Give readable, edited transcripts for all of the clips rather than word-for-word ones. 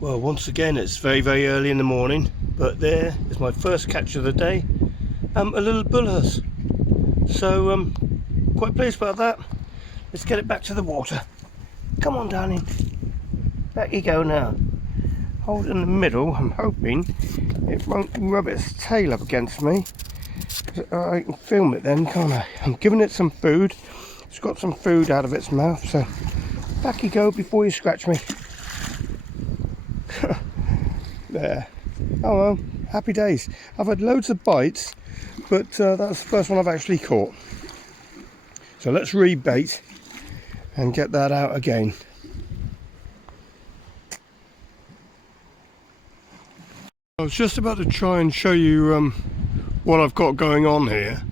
Well, once again it's very early in the morning, but there is my first catch of the day, a little bullheurse. So quite pleased about that. Let's get it back to the water. Come on, darling, back you go now. Hold it in the middle. I'm hoping it won't rub its tail up against me. I can film it then, can't I? I'm giving it some food. It's got some food out of its mouth, so back you go before you scratch me. There. Oh well, happy days. I've had loads of bites, but that's the first one I've actually caught. So let's rebait and get that out again. I was just about to try and show you what I've got going on here,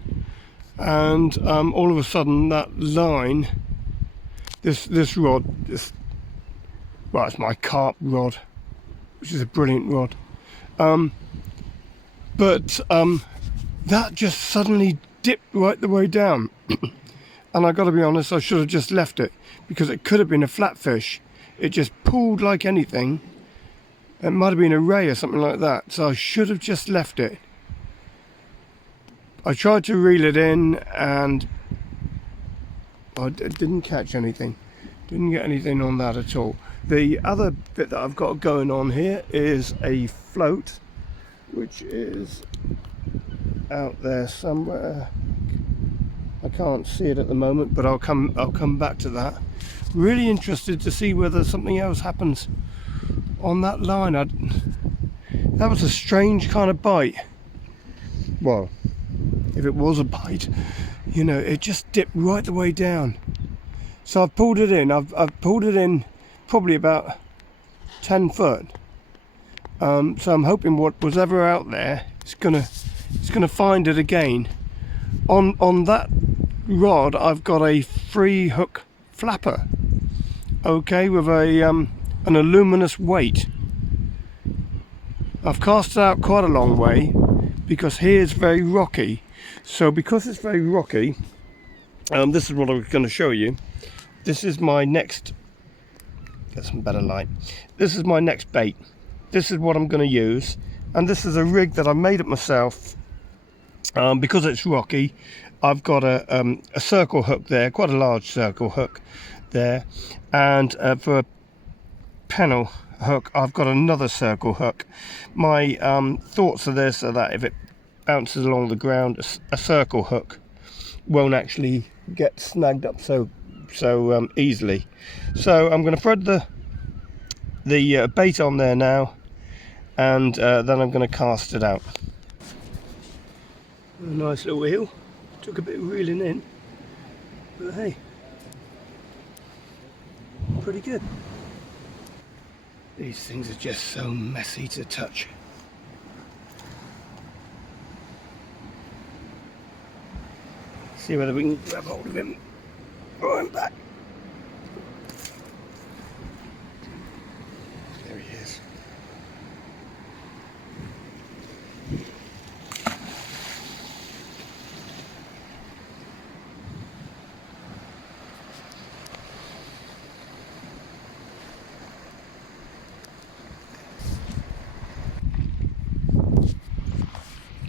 and all of a sudden that line, this rod, well, it's my carp rod, which is a brilliant rod, but that just suddenly dipped right the way down. And I got to be honest, I should have just left it, because it could have been a flatfish. It just pulled like anything. It might have been a ray or something like that, so I should have just left it. I tried to reel it in and I didn't catch anything. Didn't get anything on that at all. The other bit that I've got going on here is a float, which is out there somewhere. I can't see it at the moment, but I'll come back to that. Really interested to see whether something else happens on that line. That was a strange kind of bite. Well, if it was a bite, you know, it just dipped right the way down. So I've pulled it in. I've pulled it in probably about 10 foot. So I'm hoping what was ever out there is gonna find it again. On that rod, I've got a free hook flapper. Okay, with an aluminous weight. I've cast it out quite a long way because here it's very rocky. So because it's very rocky, this is what I was going to show you. This is my next, get some better light. This is my next bait. This is what I'm going to use, and this is a rig that I made it myself. Because it's rocky, I've got a circle hook there, quite a large circle hook there, and for a panel hook I've got another circle hook. My thoughts are this, are that if it bounces along the ground, a circle hook won't actually get snagged up so easily. So I'm going to thread the bait on there now, and then I'm going to cast it out. A nice little eel. Took a bit of reeling in, but hey, pretty good. These things are just so messy to touch. See whether we can grab hold of him. Oh, I'm back. There he is.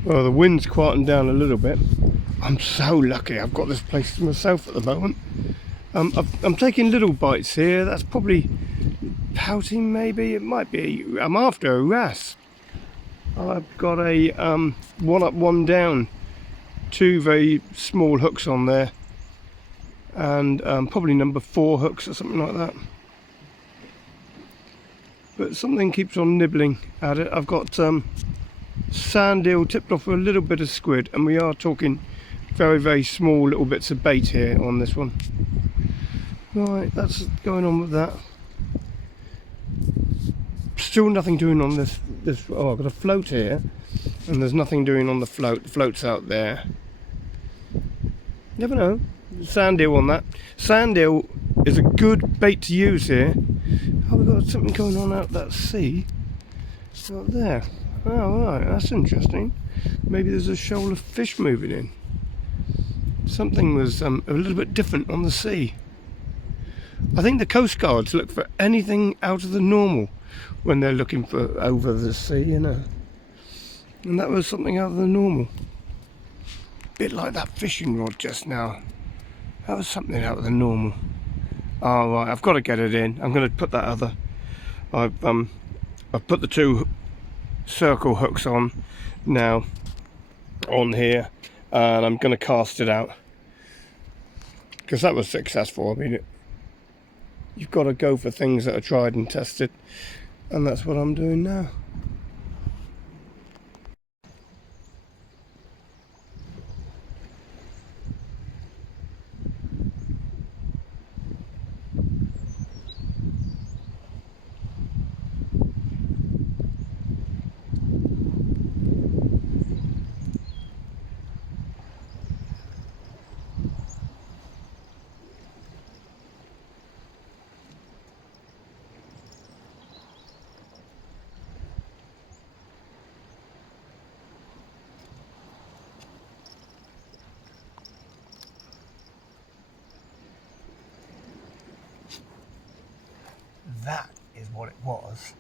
Well, the wind's quietened down a little bit. I'm so lucky I've got this place to myself at the moment. I'm taking little bites here. That's probably pouting, maybe. It might be. I'm after a wrasse. I've got a one up, one down, two very small hooks on there, and probably number 4 hooks or something like that. But something keeps on nibbling at it. I've got sand eel tipped off with a little bit of squid, and we are talking very small little bits of bait here on this one. Right, that's going on with that. Still nothing doing on this. Oh, I've got a float here, and there's nothing doing on the float. The float's out there. Never know. Sand eel on that. Sand eel is a good bait to use here. Oh, we've got something going on out that sea. Out there. Oh, right, that's interesting. Maybe there's a shoal of fish moving in. Something was a little bit different on the sea. I think the Coast Guards look for anything out of the normal. when they're looking for over the sea, you know. And that was something out of the normal. Bit like that fishing rod just now. That was something out of the normal. Oh right, I've got to get it in. I'm going to put that other. I've put the two circle hooks on now on here, and I'm going to cast it out because that was successful. I mean, you've got to go for things that are tried and tested, and that's what I'm doing now. That is what it was.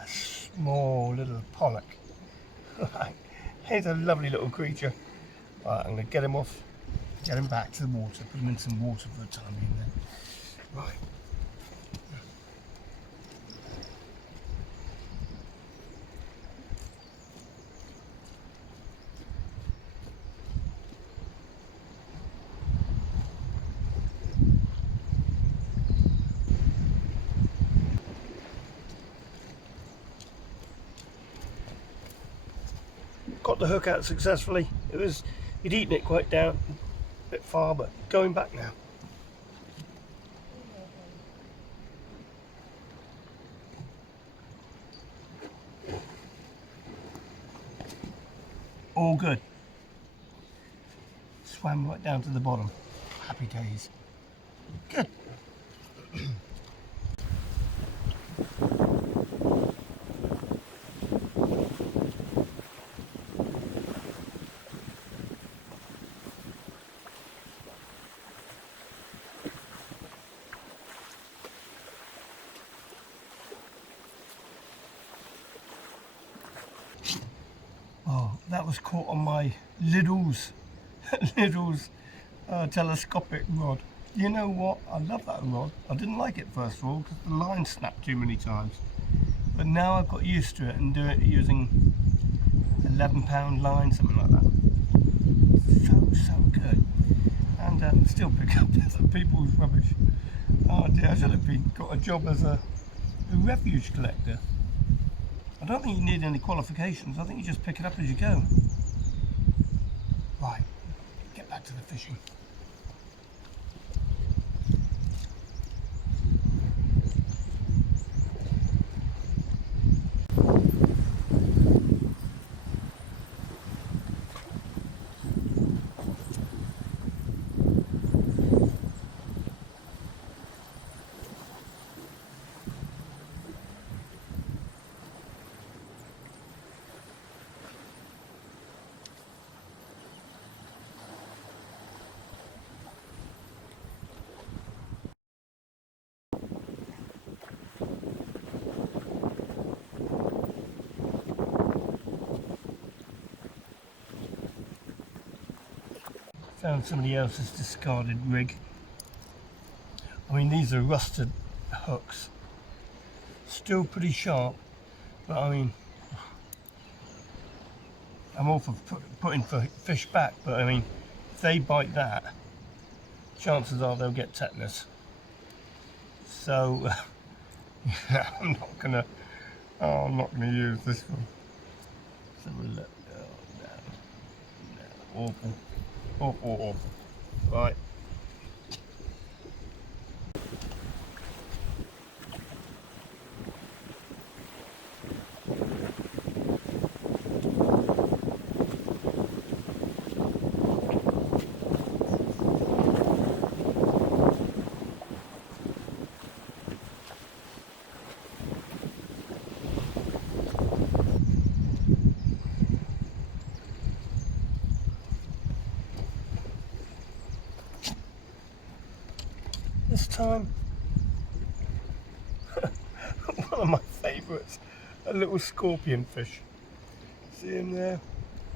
A small little pollock. He's a lovely little creature. Right, I'm going to get him off, get him back to the water, put him in some water for the time being there. Right. Got the hook out successfully. He'd eaten it quite down, a bit far, but going back now. All good. Swam right down to the bottom. Happy days. Good. Oh, that was caught on my Lidl's telescopic rod. You know what? I love that rod. I didn't like it first of all because the line snapped too many times. But now I've got used to it and do it using 11-pound line, something like that. So good. And still pick up other people's rubbish. Oh dear, I should have got a job as a refuge collector. I don't think you need any qualifications. I think you just pick it up as you go. Right, get back to the fishing. Found somebody else's discarded rig. I mean, these are rusted hooks. Still pretty sharp, but I mean, I'm all for putting fish back, but I mean, if they bite that, chances are they'll get tetanus. So, yeah, I'm not gonna use this one. So we'll look. Oh, no. Awful. Awful. Right. This time, one of my favourites. A little scorpion fish. See him there?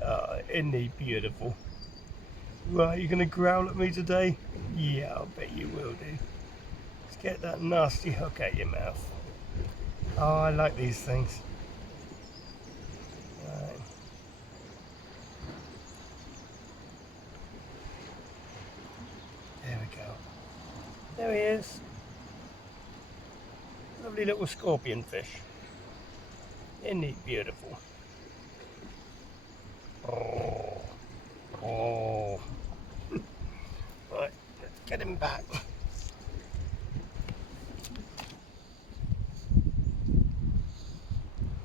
Oh, isn't he beautiful? Right, you going to growl at me today? Yeah, I'll bet you will do. Let's get that nasty hook out your mouth. Oh, I like these things. Right. There we go. There he is. Lovely little scorpion fish. Isn't he beautiful? Oh. Oh. Right, let's get him back.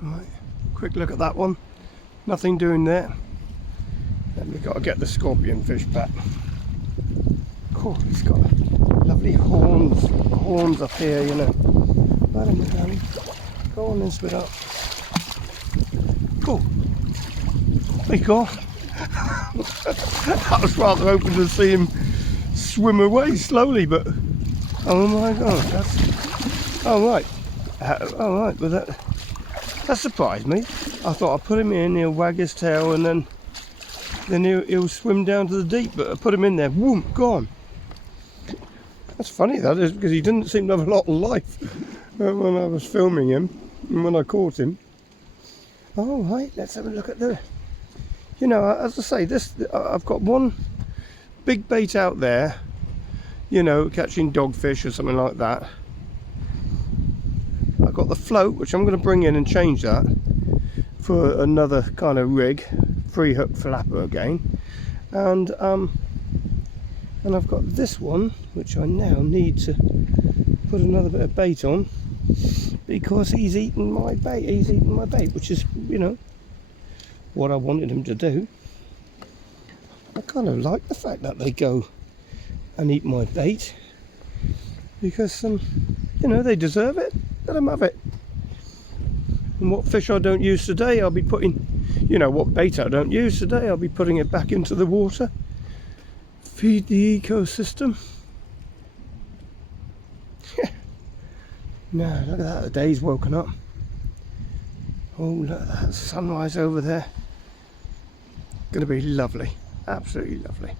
Right, quick look at that one. Nothing doing there. Then we've got to get the scorpion fish back. Oh, it's got lovely horns up here, you know. Right in the belly. Go on then, spit up. Cool. There you go. I was rather hoping to see him swim away slowly, but oh my god, that's alright. Alright, but that surprised me. I thought I'd put him in, he'll wag his tail, and then he'll swim down to the deep, but I put him in there, boom, gone. That's funny, that is, because he didn't seem to have a lot of life when I was filming him and when I caught him. All right, let's have a look at the, you know, as I say, this, I've got one big bait out there, you know, catching dogfish or something like that. I've got the float, which I'm going to bring in and change that for another kind of rig, free hook flapper again, and I've got this one, which I now need to put another bit of bait on, because he's eaten my bait, which is, you know, what I wanted him to do. I kind of like the fact that they go and eat my bait, because you know, they deserve it. Let them have it. And what fish I don't use today, I'll be putting, you know, what bait I don't use today, I'll be putting it back into the water. Feed the ecosystem. No, look at that, the day's woken up. Oh, look at that sunrise over there. Gonna be lovely, absolutely lovely.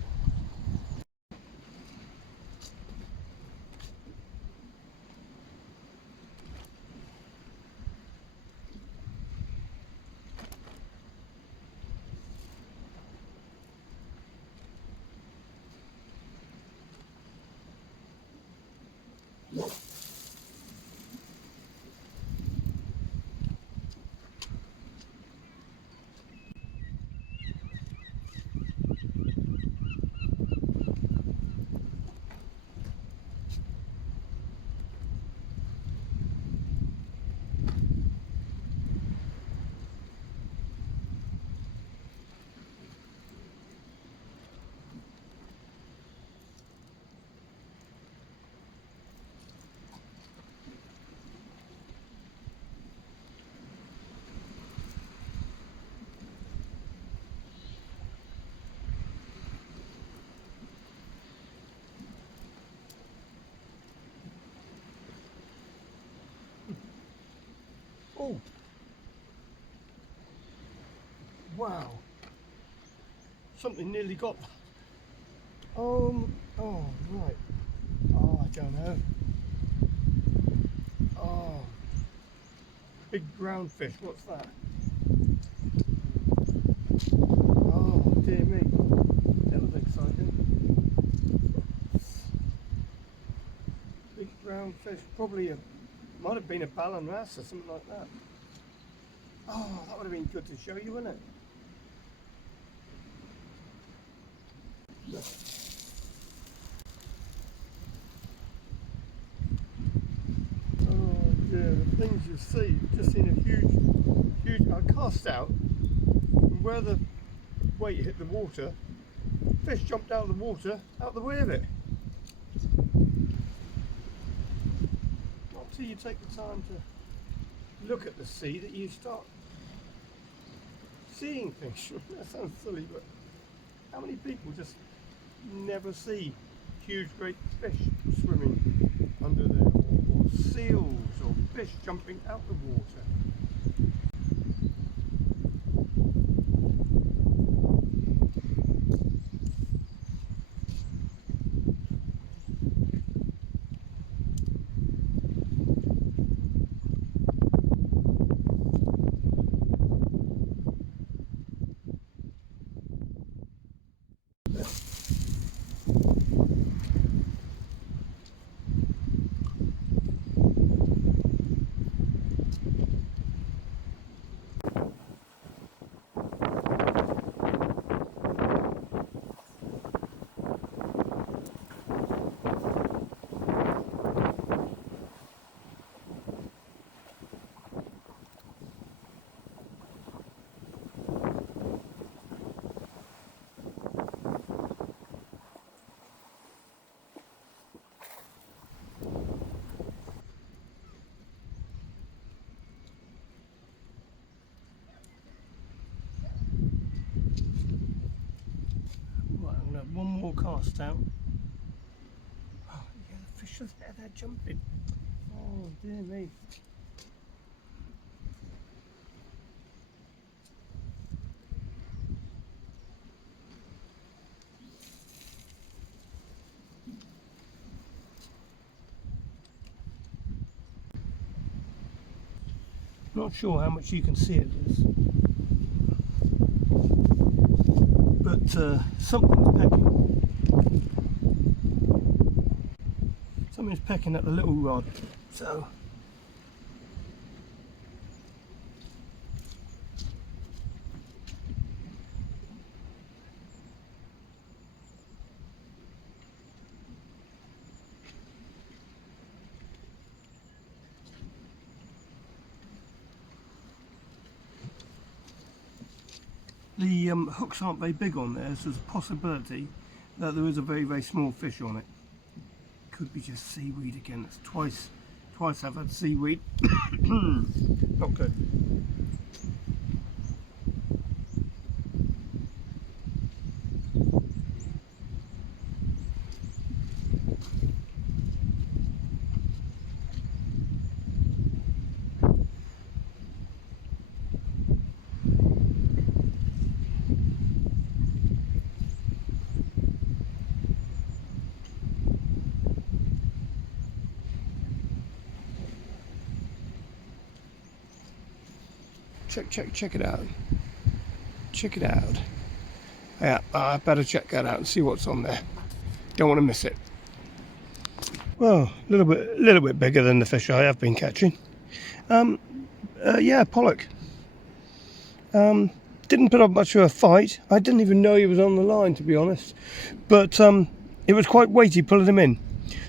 Oh, wow, something nearly got that. Oh right, oh, I don't know. Oh, big brown fish, what's that? Oh dear me, that was exciting. Big brown fish, probably might have been a ballan wrasse or something like that. Oh, that would have been good to show you, wouldn't it? Oh dear, the things you see, just seen a huge, I cast out, and where the weight hit the water, fish jumped out of the water, out the way of it. Not till you take the time to look at the sea that you start seeing things. That sounds silly, but how many people just never see huge great fish swimming under there, or seals or fish jumping out the water. Right, I'm going to have one more cast out. Oh, yeah, the fish are there, they're jumping. Oh, dear me. Not sure how much you can see of this, but something's pecking. Something's pecking at the little rod, so the hooks aren't very big on there, so there's a possibility that there is a very, very small fish on it. Could be just seaweed again. It's twice I've had seaweed. Not good. Check it out. Check it out. Yeah, I better check that out and see what's on there. Don't want to miss it. Well, a little bit bigger than the fish I have been catching. Yeah, pollock. Didn't put up much of a fight. I didn't even know he was on the line, to be honest. But it was quite weighty pulling him in.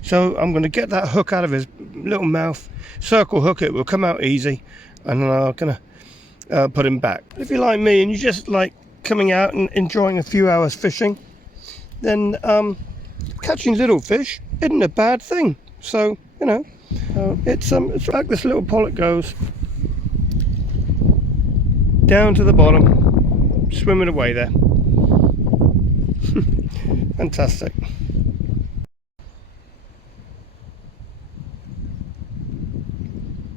So I'm going to get that hook out of his little mouth, circle hook it, will come out easy, and then I'm going to put him back. If you're like me and you just like coming out and enjoying a few hours fishing, then catching little fish isn't a bad thing. So you know, it's like this little pollock goes down to the bottom, swimming away there. Fantastic.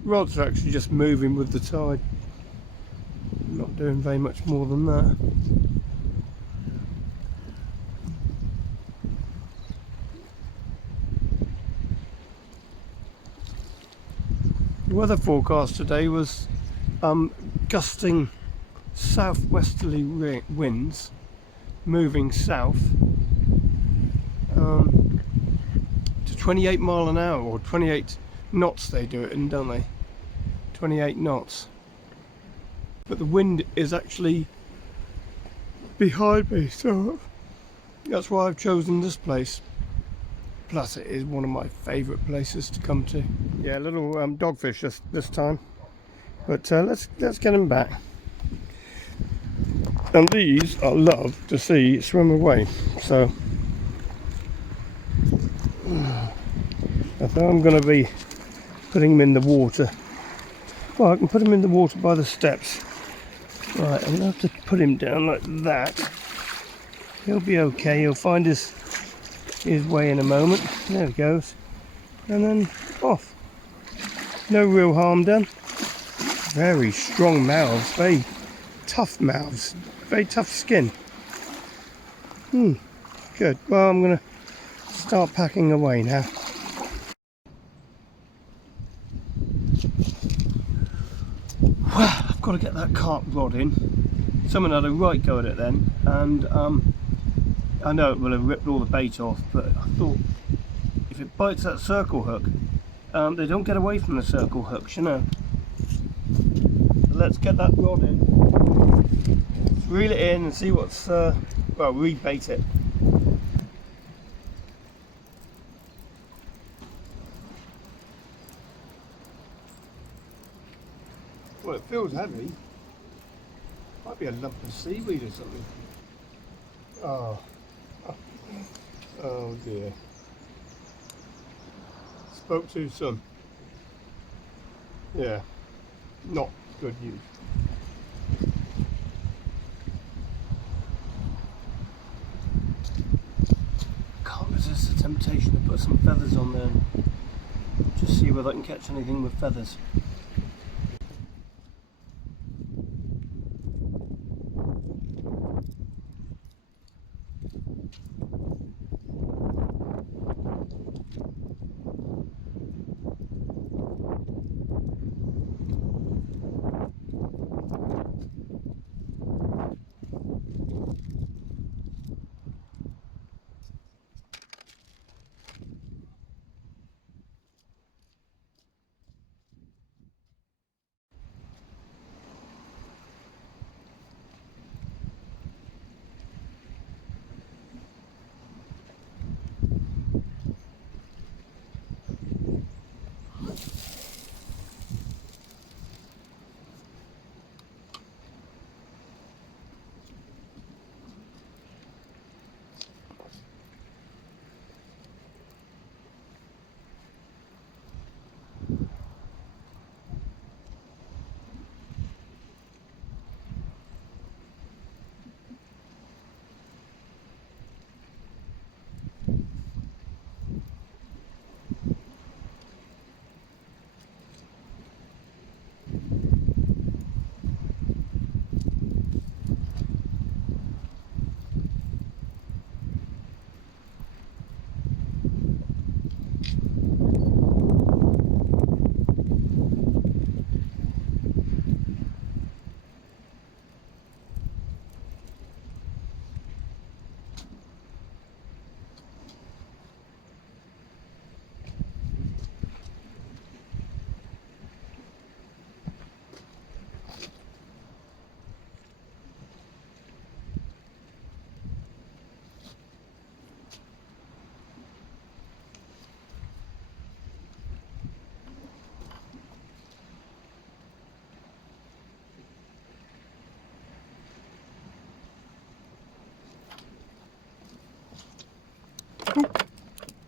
Rods are actually just moving with the tide. Not doing very much more than that. The weather forecast today was gusting southwesterly winds moving south to 28 mile an hour, or 28 knots they do it in, don't they? 28 knots. But the wind is actually behind me, so that's why I've chosen this place. Plus it is one of my favourite places to come to. Yeah, little dogfish this time, but let's get them back. And these I love to see swim away, so I think I'm going to be putting them in the water. Well, I can put him in the water by the steps. Right, I'm going to have to put him down like that. He'll be okay, he'll find his way in a moment. There he goes. And then off. No real harm done. Very strong mouths, very tough mouths, very tough skin. Good. Well, I'm going to start packing away now. Well, I've got to get that carp rod in. Someone had a right go at it then, and I know it will have ripped all the bait off, but I thought if it bites that circle hook, they don't get away from the circle hooks, you know. So let's get that rod in, let's reel it in and see what's, well, rebait it. Well, it feels heavy. Might be a lump of seaweed or something. Oh, oh dear. Spoke too soon. Yeah, not good news. Can't resist the temptation to put some feathers on there and just see whether I can catch anything with feathers.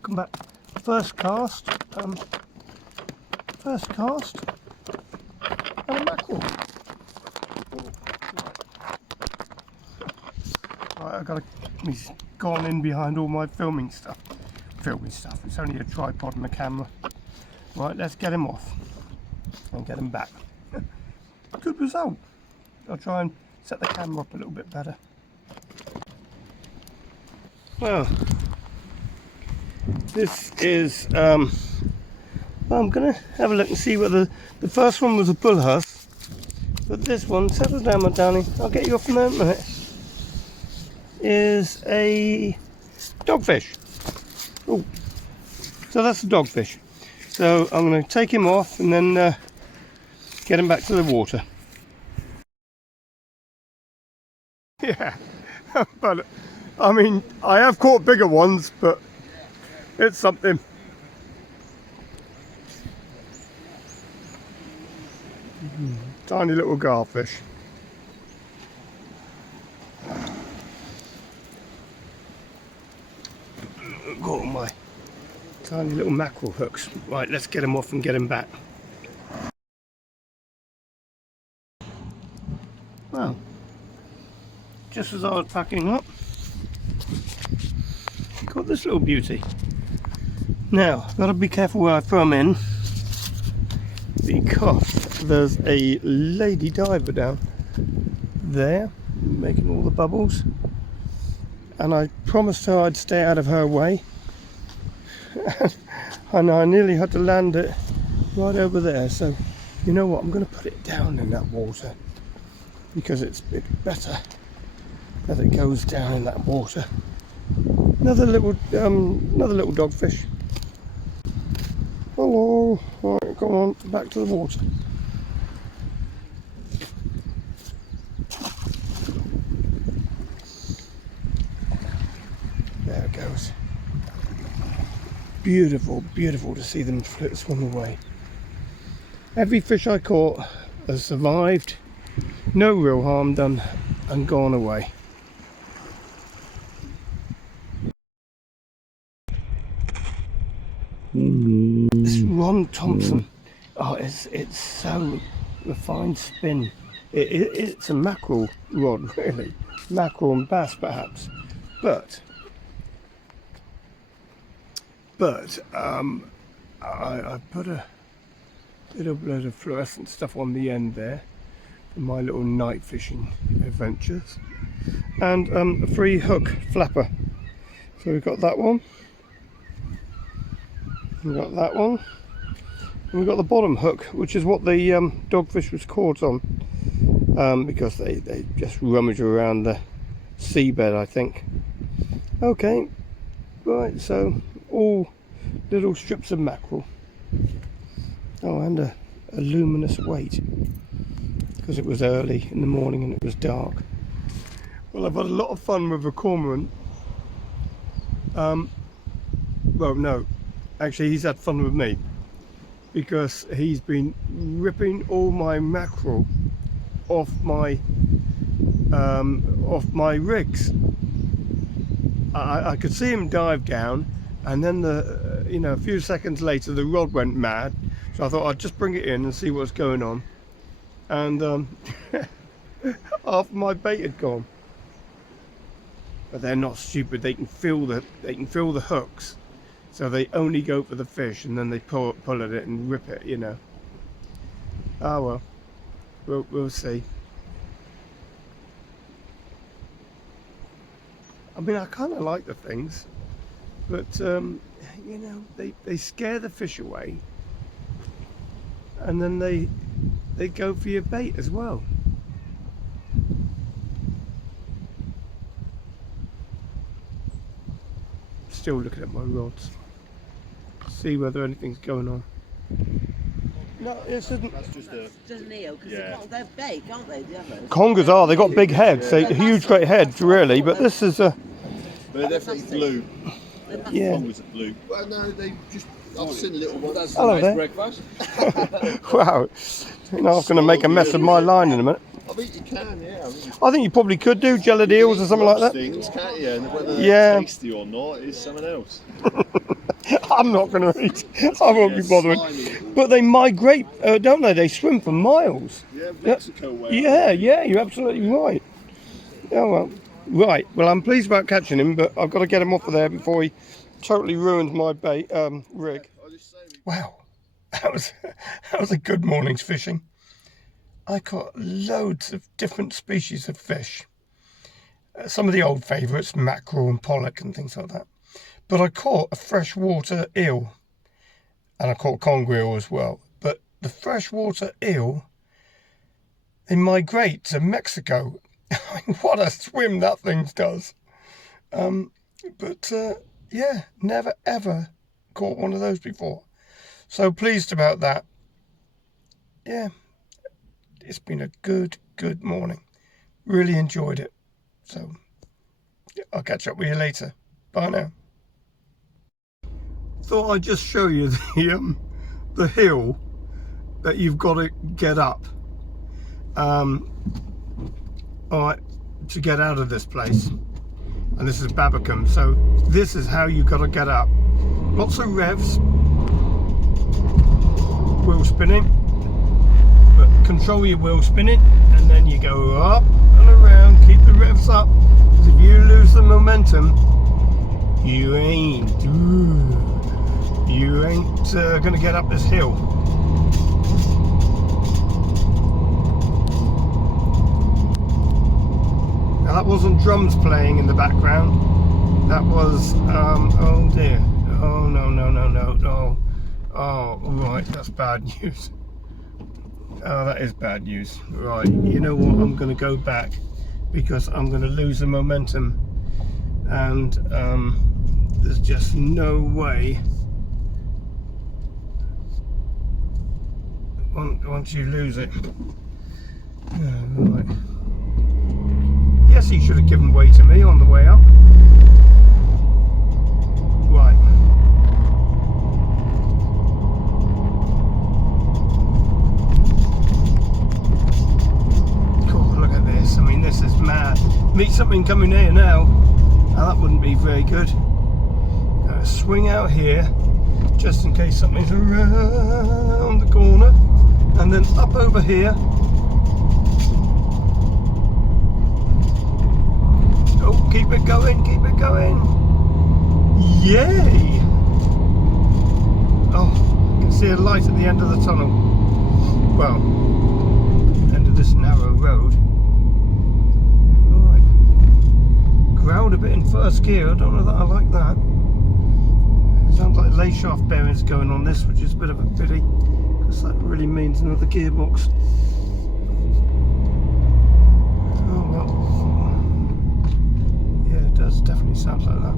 Come back. First cast, and a mackerel. Right, I've got to. He's gone in behind all my filming stuff. It's only a tripod and a camera. Right, let's get him off and get him back. Good result. I'll try and set the camera up a little bit better. Well, this is, well, I'm going to have a look and see whether the first one was a bullhuss, but this one, settle down my darling, I'll get you off in a minute, is a dogfish. Oh, so that's a dogfish. So I'm going to take him off and then get him back to the water. Yeah, but I mean, I have caught bigger ones, but it's something. Tiny little garfish. Got my tiny little mackerel hooks. Right, let's get him off and get him back. Well, just as I was packing up, got this little beauty. Now, I've got to be careful where I throw them in, because there's a lady diver down there making all the bubbles, and I promised her I'd stay out of her way. And I nearly had to land it right over there, so you know what, I'm going to put it down in that water because it's better that it goes down in that water. Another little dogfish. Hello. Right, come on, back to the water. There it goes. Beautiful, beautiful to see them swim away. Every fish I caught has survived, no real harm done, and gone away. This Ron Thompson, oh, it's so refined spin. It's a mackerel rod, really, mackerel and bass perhaps, but I put a little bit of fluorescent stuff on the end there for my little night fishing adventures, and a free hook flapper. So we've got that one, we've got that one, and we've got the bottom hook, which is what the dogfish was caught on, because they just rummage around the seabed, I think. Okay, right, so all little strips of mackerel. Oh, and a luminous weight, because it was early in the morning and it was dark. Well, I've had a lot of fun with the cormorant. Well, no, actually he's had fun with me, because he's been ripping all my mackerel off my rigs. I could see him dive down, and then a few seconds later the rod went mad. So I thought I'd just bring it in and see what's going on, and half my bait had gone. But they're not stupid. They can feel the hooks, so they only go for the fish, and then they pull at it and rip it. You know. Oh well, we'll see. I mean, I kind of like the things, but they scare the fish away, and then they go for your bait as well. Still looking at my rods, see whether anything's going on. No, this isn't. That's just an eel, because they're big, aren't they? The others. Congers are. They've got big heads, so huge, great heads, really. But this is a. But they're definitely blue. Yeah. Congers are blue. Well, no, they just. I've seen little ones. That's hello nice there. Breakfast. Wow. I'm going to make a mess of my line in a minute. I think you can, yeah. I think you probably could do gelid eels or something like that. Things, can't you? And whether they're tasty or not is something else. I'm not going to eat. I won't be bothering. But they migrate, don't they? They swim for miles. Yeah, Mexico way. Yeah, you're absolutely right. Yeah, well, right. Well, I'm pleased about catching him, but I've got to get him off of there before he totally ruins my bait rig. Wow, that was a good morning's fishing. I caught loads of different species of fish. Some of the old favourites, mackerel and pollock and things like that. But I caught a freshwater eel, and I caught conger eel as well. But the freshwater eel, they migrate to Mexico. What a swim that thing does. Yeah, never ever caught one of those before. So pleased about that. Yeah, it's been a good morning. Really enjoyed it. So I'll catch up with you later. Bye now. Thought I'd just show you the hill that you've got to get up. Alright, to get out of this place. And this is Babacombe, so this is how you've got to get up. Lots of revs, wheel spinning, but control your wheel spinning, and then you go up and around, keep the revs up, because if you lose the momentum, you ain't going to get up this hill. wasn't drums playing in the background. That was, oh dear. Oh, no. Oh, right, that's bad news. Oh, that is bad news. Right, you know what? I'm going to go back because I'm going to lose the momentum. And there's just no way. Once you lose it. Oh, right. Yes, he should have given way to me on the way up. Right. Cool, look at this. I mean, this is mad. Meet something coming here now. Now, that wouldn't be very good. Swing out here, just in case something's around the corner. And then up over here. Oh, keep it going, keep it going. Yay! Oh, I can see a light at the end of the tunnel. Well, end of this narrow road. Right. Growled a bit in first gear. I don't know that I like that. Sounds like lay shaft bearings going on this, which is a bit of a pity. Because that really means another gearbox. Oh well. Yeah, it does. Definitely sounds like that.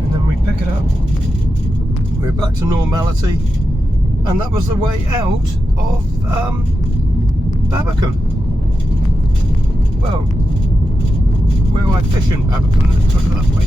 And then we pick it up. We're back to normality. And that was the way out of Babbacombe. Well, where I fish in Babbacombe, let's put it that way.